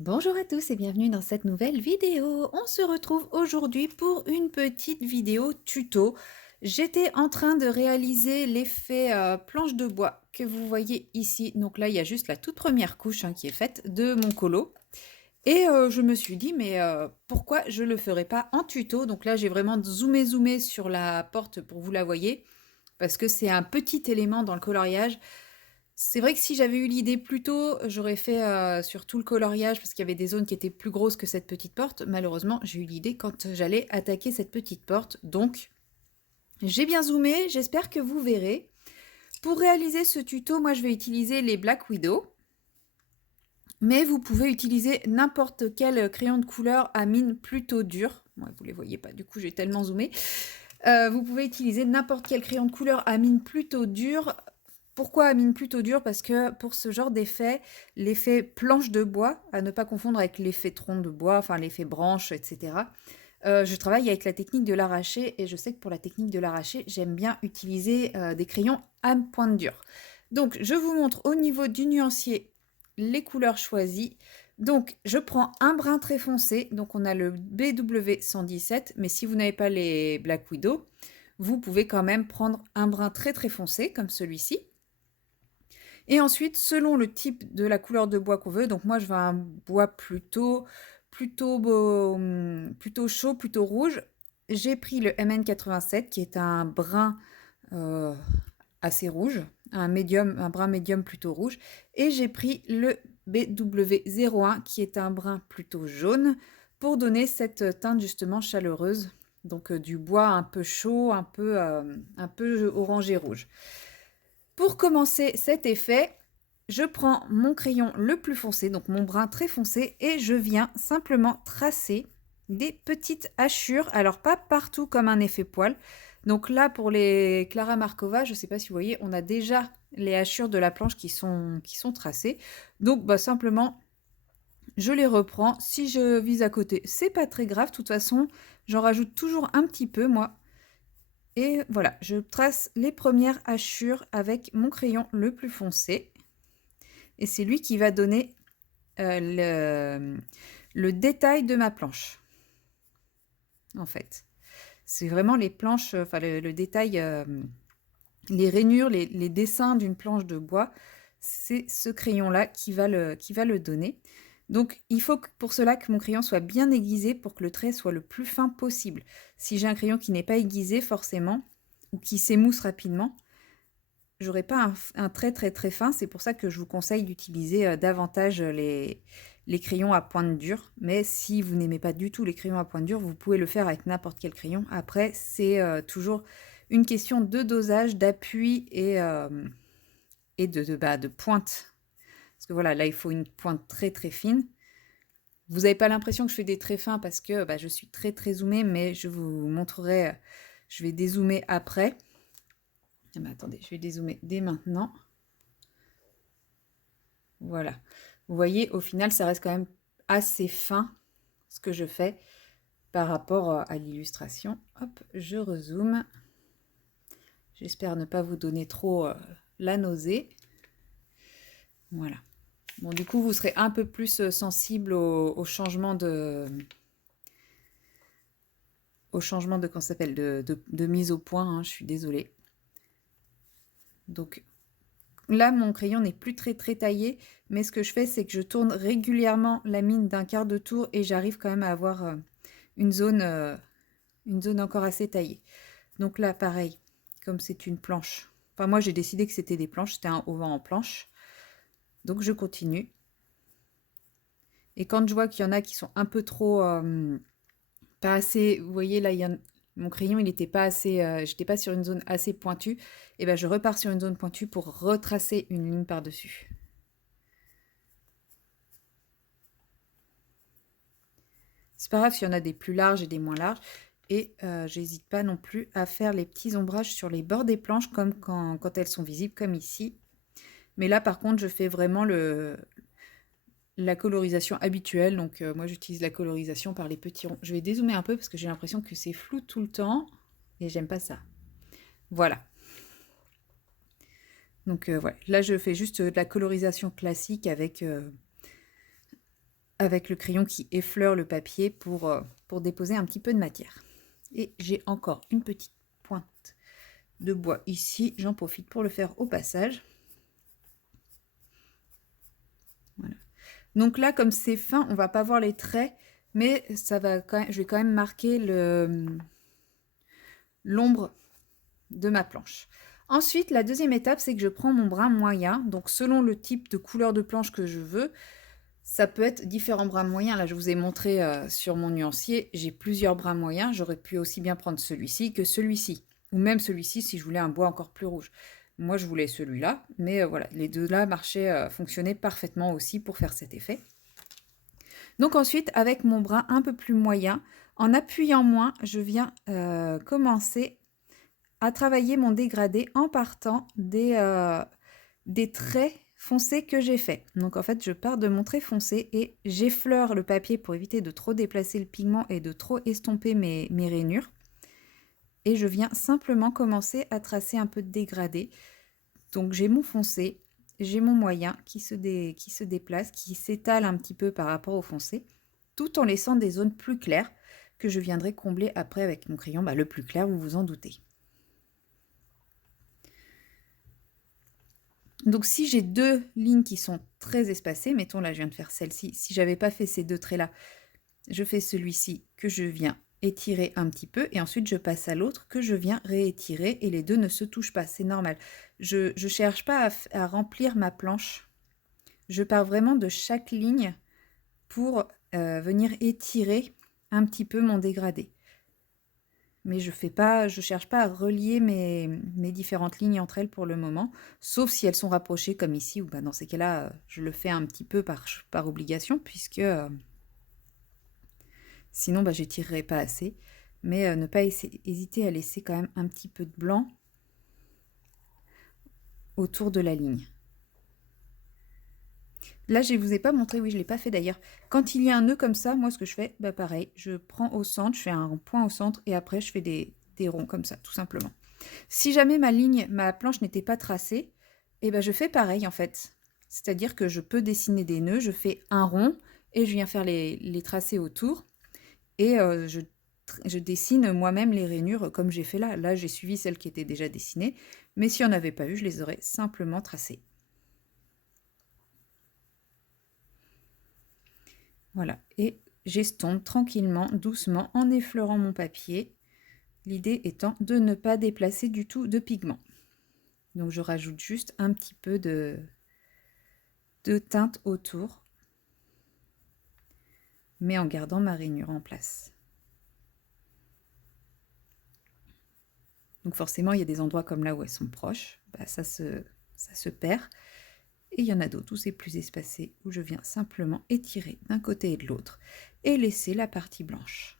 Bonjour à tous et bienvenue dans cette nouvelle vidéo. On se retrouve aujourd'hui pour une petite vidéo tuto. J'étais en train de réaliser l'effet planche de bois que vous voyez ici. Donc là, il y a juste la toute première couche qui est faite de mon colo. Et je me suis dit, mais pourquoi je ne le ferais pas en tuto? Donc là, j'ai vraiment zoomé sur la porte pour que vous la voyez, parce que c'est un petit élément dans le coloriage. C'est vrai que si j'avais eu l'idée plus tôt, j'aurais fait, sur tout le coloriage parce qu'il y avait des zones qui étaient plus grosses que cette petite porte. Malheureusement, j'ai eu l'idée quand j'allais attaquer cette petite porte. Donc, j'ai bien zoomé, j'espère que vous verrez. Pour réaliser ce tuto, moi je vais utiliser les Black Widow. Mais vous pouvez utiliser n'importe quel crayon de couleur à mine plutôt dure. Ouais, vous les voyez pas, du coup j'ai tellement zoomé. Vous pouvez utiliser n'importe quel crayon de couleur à mine plutôt dure. Pourquoi à mine plutôt dure? Parce que pour ce genre d'effet, l'effet planche de bois, à ne pas confondre avec l'effet tronc de bois, enfin l'effet branche, etc. Je travaille avec la technique de l'arraché et je sais que pour la technique de l'arraché, j'aime bien utiliser des crayons à pointe dure. Donc je vous montre au niveau du nuancier les couleurs choisies. Donc je prends un brun très foncé, donc on a le BW 117, mais si vous n'avez pas les Black Widow, vous pouvez quand même prendre un brun très très foncé comme celui-ci. Et ensuite, selon le type de la couleur de bois qu'on veut, donc moi je veux un bois plutôt chaud, plutôt rouge. J'ai pris le MN87 qui est un brun euh, assez rouge, un brun médium plutôt rouge. Et j'ai pris le BW01 qui est un brun plutôt jaune pour donner cette teinte justement chaleureuse. Donc du bois un peu chaud, un peu orangé rouge. Pour commencer cet effet, je prends mon crayon le plus foncé, donc mon brun très foncé, et je viens simplement tracer des petites hachures. Alors pas partout comme un effet poil. Donc là pour les Clara Markova, je ne sais pas si vous voyez, on a déjà les hachures de la planche qui sont tracées. Donc simplement je les reprends. Si je vise à côté, c'est pas très grave. De toute façon, j'en rajoute toujours un petit peu moi. Et voilà, je trace les premières hachures avec mon crayon le plus foncé. Et c'est lui qui va donner le détail de ma planche, en fait. C'est vraiment les planches, enfin le détail, les rainures, les dessins d'une planche de bois. C'est ce crayon-là qui va le donner. Donc, il faut pour cela que mon crayon soit bien aiguisé pour que le trait soit le plus fin possible. Si j'ai un crayon qui n'est pas aiguisé, forcément, ou qui s'émousse rapidement, j'aurai pas un trait très très fin. C'est pour ça que je vous conseille d'utiliser davantage les crayons à pointe dure. Mais si vous n'aimez pas du tout les crayons à pointe dure, vous pouvez le faire avec n'importe quel crayon. Après, c'est toujours une question de dosage, d'appui et de pointe. Parce que voilà, là, il faut une pointe très très fine. Vous n'avez pas l'impression que je fais des traits fins parce que je suis très très zoomée, mais je vous montrerai, je vais dézoomer après. Ah bah, attendez, je vais dézoomer dès maintenant. Voilà. Vous voyez, au final, ça reste quand même assez fin ce que je fais par rapport à l'illustration. Hop, je rezoome. J'espère ne pas vous donner trop la nausée. Voilà. Bon, du coup, vous serez un peu plus sensible au changement comment ça s'appelle, de mise au point. Je suis désolée. Donc là, mon crayon n'est plus très très taillé, mais ce que je fais, c'est que je tourne régulièrement la mine d'un quart de tour et j'arrive quand même à avoir une zone, euh, une zone encore assez taillée. Donc là, pareil, comme c'est une planche. Enfin, moi, j'ai décidé que c'était des planches, c'était un auvent en planche. Donc, je continue. Et quand je vois qu'il y en a qui sont un peu trop, pas assez, vous voyez, là, mon crayon, il n'était pas assez, j'étais pas sur une zone assez pointue, et ben je repars sur une zone pointue pour retracer une ligne par-dessus. C'est pas grave s'il y en a des plus larges et des moins larges. Et j'hésite pas non plus à faire les petits ombrages sur les bords des planches, comme quand elles sont visibles, comme ici. Mais là, par contre, je fais vraiment la colorisation habituelle. Donc, moi, j'utilise la colorisation par les petits ronds. Je vais dézoomer un peu parce que j'ai l'impression que c'est flou tout le temps. Et j'aime pas ça. Voilà. Donc, voilà. Là, je fais juste de la colorisation classique avec le crayon qui effleure le papier pour déposer un petit peu de matière. Et j'ai encore une petite pointe de bois ici, j'en profite pour le faire au passage. Voilà. Donc là, comme c'est fin, on va pas voir les traits, mais ça va quand même, je vais quand même marquer l'ombre de ma planche. Ensuite, la deuxième étape, c'est que je prends mon brin moyen. Donc selon le type de couleur de planche que je veux, ça peut être différents brins moyens. Là, je vous ai montré sur mon nuancier, j'ai plusieurs brins moyens. J'aurais pu aussi bien prendre celui-ci que celui-ci. Ou même celui-ci si je voulais un bois encore plus rouge. Moi, je voulais celui-là. Mais voilà, les deux-là marchaient, fonctionnaient parfaitement aussi pour faire cet effet. Donc ensuite, avec mon brin un peu plus moyen, en appuyant moins, je viens commencer à travailler mon dégradé en partant des traits foncés que j'ai fait. Donc en fait, je pars de mon trait foncé et j'effleure le papier pour éviter de trop déplacer le pigment et de trop estomper mes rainures. Et je viens simplement commencer à tracer un peu de dégradé. Donc j'ai mon foncé, j'ai mon moyen qui se déplace, qui s'étale un petit peu par rapport au foncé, tout en laissant des zones plus claires que je viendrai combler après avec mon crayon, le plus clair, vous vous en doutez. Donc si j'ai deux lignes qui sont très espacées, mettons là je viens de faire celle-ci, si j'avais pas fait ces deux traits là, je fais celui-ci que je viens étirer un petit peu et ensuite je passe à l'autre que je viens réétirer et les deux ne se touchent pas, c'est normal. Je cherche pas à remplir ma planche, je pars vraiment de chaque ligne pour venir étirer un petit peu mon dégradé. Mais je cherche pas à relier mes différentes lignes entre elles pour le moment, sauf si elles sont rapprochées comme ici, ou dans ces cas-là, je le fais un petit peu par obligation, puisque sinon j'étirerai pas assez. Mais ne pas hésiter à laisser quand même un petit peu de blanc autour de la ligne. Là, je ne vous ai pas montré, oui, je ne l'ai pas fait d'ailleurs. Quand il y a un nœud comme ça, moi, ce que je fais, pareil, je prends au centre, je fais un point au centre et après, je fais des ronds comme ça, tout simplement. Si jamais ma planche n'était pas tracée, je fais pareil en fait. C'est-à-dire que je peux dessiner des nœuds, je fais un rond et je viens faire les tracés autour. Et je dessine moi-même les rainures comme j'ai fait là. Là, j'ai suivi celles qui étaient déjà dessinées. Mais si on n'avait pas eu, je les aurais simplement tracées. Voilà, et j'estompe tranquillement, doucement, en effleurant mon papier. L'idée étant de ne pas déplacer du tout de pigment. Donc je rajoute juste un petit peu de teinte autour, mais en gardant ma rainure en place. Donc forcément, il y a des endroits comme là où elles sont proches, ça se perd. Et il y en a d'autres où c'est plus espacé, où je viens simplement étirer d'un côté et de l'autre et laisser la partie blanche.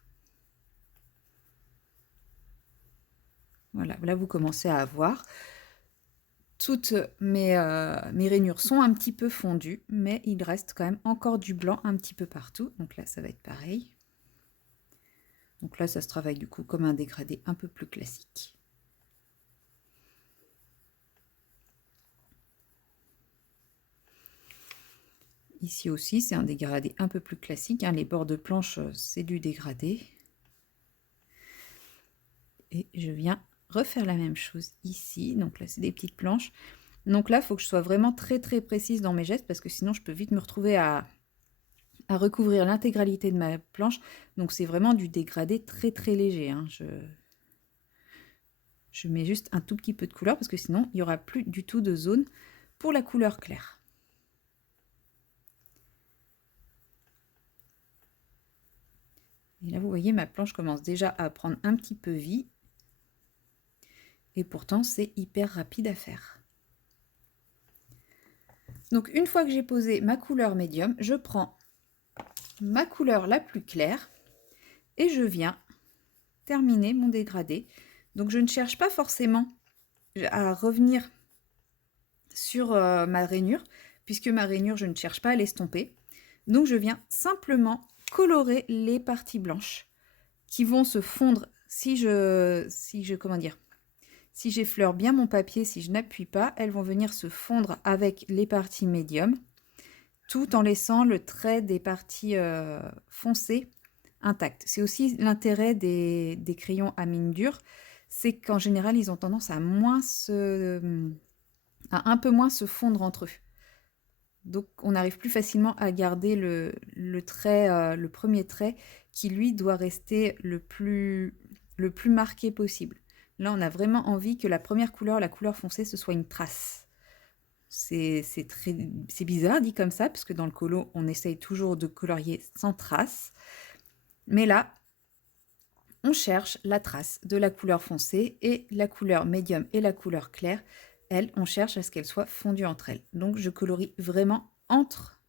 Voilà, là vous commencez à avoir. Toutes mes rainures sont un petit peu fondues, mais il reste quand même encore du blanc un petit peu partout. Donc là, ça va être pareil. Donc là, ça se travaille du coup comme un dégradé un peu plus classique. Ici aussi, c'est un dégradé un peu plus classique. Les bords de planche, c'est du dégradé. Et je viens refaire la même chose ici. Donc là, c'est des petites planches. Donc là, il faut que je sois vraiment très très précise dans mes gestes parce que sinon, je peux vite me retrouver à recouvrir l'intégralité de ma planche. Donc c'est vraiment du dégradé très très léger. Je mets juste un tout petit peu de couleur parce que sinon, il n'y aura plus du tout de zone pour la couleur claire. Et là, vous voyez, ma planche commence déjà à prendre un petit peu vie. Et pourtant, c'est hyper rapide à faire. Donc, une fois que j'ai posé ma couleur médium, je prends ma couleur la plus claire et je viens terminer mon dégradé. Donc, je ne cherche pas forcément à revenir sur ma rainure, puisque ma rainure, je ne cherche pas à l'estomper. Donc, je viens simplement colorer les parties blanches qui vont se fondre si j'effleure bien mon papier, si je n'appuie pas, elles vont venir se fondre avec les parties médium tout en laissant le trait des parties foncées intact. C'est aussi l'intérêt des crayons à mine dure, c'est qu'en général, ils ont tendance à un peu moins se fondre entre eux. Donc, on arrive plus facilement à garder le trait, le premier trait, qui lui doit rester le plus marqué possible. Là, on a vraiment envie que la première couleur, la couleur foncée, ce soit une trace. C'est bizarre dit comme ça, parce que dans le colo, on essaye toujours de colorier sans trace. Mais là, on cherche la trace de la couleur foncée et la couleur médium et la couleur claire. Elles, on cherche à ce qu'elles soient fondues entre elles. Donc, je colorie vraiment entre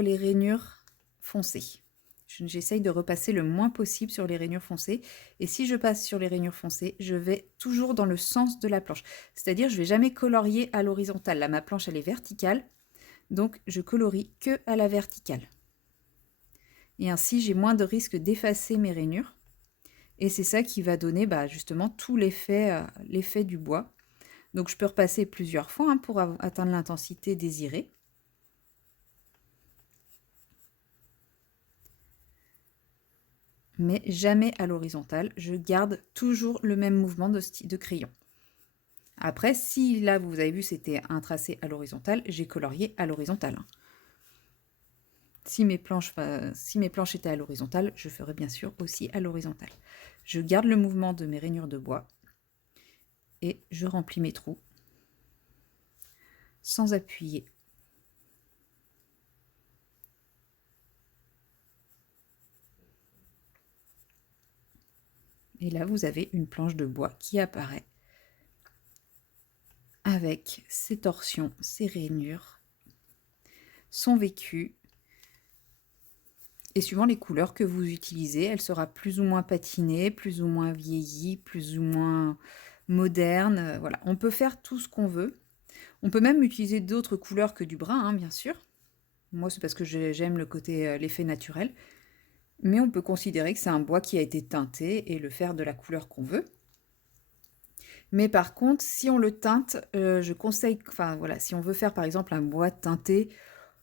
les rainures foncées. J'essaye de repasser le moins possible sur les rainures foncées. Et si je passe sur les rainures foncées, je vais toujours dans le sens de la planche. C'est-à-dire, je ne vais jamais colorier à l'horizontale. Là, ma planche, elle est verticale. Donc, je colorie que à la verticale. Et ainsi, j'ai moins de risque d'effacer mes rainures. Et c'est ça qui va donner justement tout l'effet du bois. Donc, je peux repasser plusieurs fois pour atteindre l'intensité désirée. Mais jamais à l'horizontale. Je garde toujours le même mouvement de crayon. Après, si là, vous avez vu, c'était un tracé à l'horizontale, j'ai colorié à l'horizontale. Si mes planches étaient à l'horizontale, je ferais bien sûr aussi à l'horizontale. Je garde le mouvement de mes rainures de bois et je remplis mes trous sans appuyer. Et là, vous avez une planche de bois qui apparaît avec ses torsions, ses rainures, son vécu. Et suivant les couleurs que vous utilisez, elle sera plus ou moins patinée, plus ou moins vieillie, plus ou moins moderne. Voilà, on peut faire tout ce qu'on veut. On peut même utiliser d'autres couleurs que du brun, bien sûr. Moi, c'est parce que j'aime le côté, l'effet naturel. Mais on peut considérer que c'est un bois qui a été teinté et le faire de la couleur qu'on veut. Mais par contre, si on le teinte, je conseille, enfin voilà, si on veut faire par exemple un bois teinté,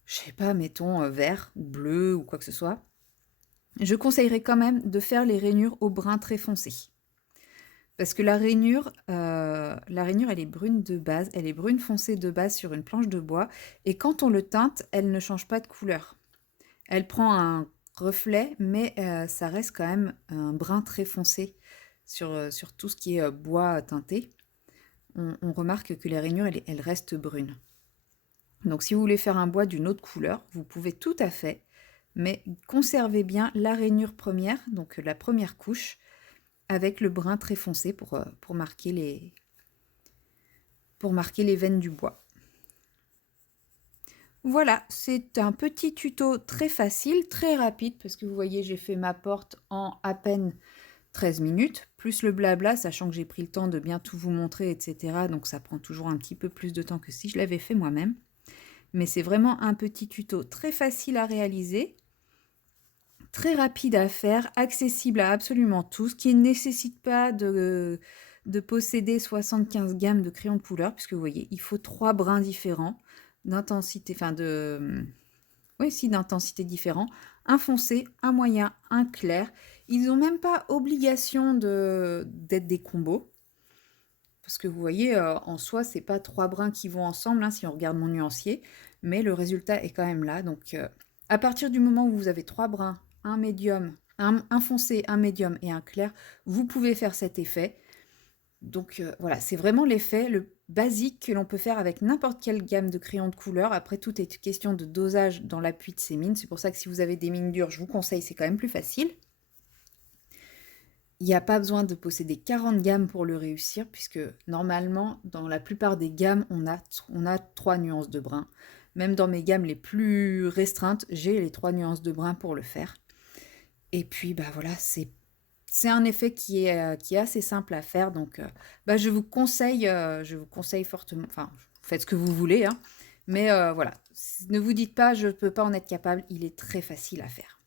je sais pas, mettons vert ou bleu ou quoi que ce soit, je conseillerais quand même de faire les rainures au brun très foncé. Parce que la rainure, elle est brune de base, elle est brune foncée de base sur une planche de bois, et quand on le teinte, elle ne change pas de couleur. Elle prend un reflet, mais ça reste quand même un brun très foncé sur tout ce qui est bois teinté. On remarque que les rainures, elles restent brunes. Donc si vous voulez faire un bois d'une autre couleur, vous pouvez tout à fait, mais conservez bien la rainure première, donc la première couche, avec le brun très foncé pour marquer les veines du bois. Voilà, c'est un petit tuto très facile, très rapide, parce que vous voyez, j'ai fait ma porte en à peine 13 minutes, plus le blabla, sachant que j'ai pris le temps de bien tout vous montrer, etc. Donc ça prend toujours un petit peu plus de temps que si je l'avais fait moi-même. Mais c'est vraiment un petit tuto très facile à réaliser, très rapide à faire, accessible à absolument tous, qui ne nécessite pas de posséder 75 gammes de crayons de couleur, puisque vous voyez, il faut 3 brins différents, d'intensité, d'intensité différents, un foncé, un moyen, un clair. Ils n'ont même pas obligation d'être des combos, parce que vous voyez, en soi, c'est pas 3 brins qui vont ensemble, si on regarde mon nuancier, mais le résultat est quand même là. Donc, à partir du moment où vous avez 3 brins, un médium, un foncé, un médium et un clair, vous pouvez faire cet effet. Donc voilà, c'est vraiment l'effet le basique que l'on peut faire avec n'importe quelle gamme de crayons de couleur. Après, tout est question de dosage dans l'appui de ces mines. C'est pour ça que si vous avez des mines dures, je vous conseille, c'est quand même plus facile. Il n'y a pas besoin de posséder 40 gammes pour le réussir, puisque normalement, dans la plupart des gammes, on a 3 nuances de brun. Même dans mes gammes les plus restreintes, j'ai les 3 nuances de brun pour le faire. Et puis, voilà, c'est un effet qui est assez simple à faire. Donc, je vous conseille fortement, enfin, faites ce que vous voulez, mais voilà, ne vous dites pas, je ne peux pas en être capable, il est très facile à faire.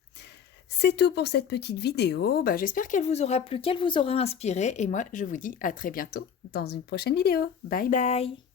C'est tout pour cette petite vidéo. J'espère qu'elle vous aura plu, qu'elle vous aura inspiré. Et moi, je vous dis à très bientôt dans une prochaine vidéo. Bye bye!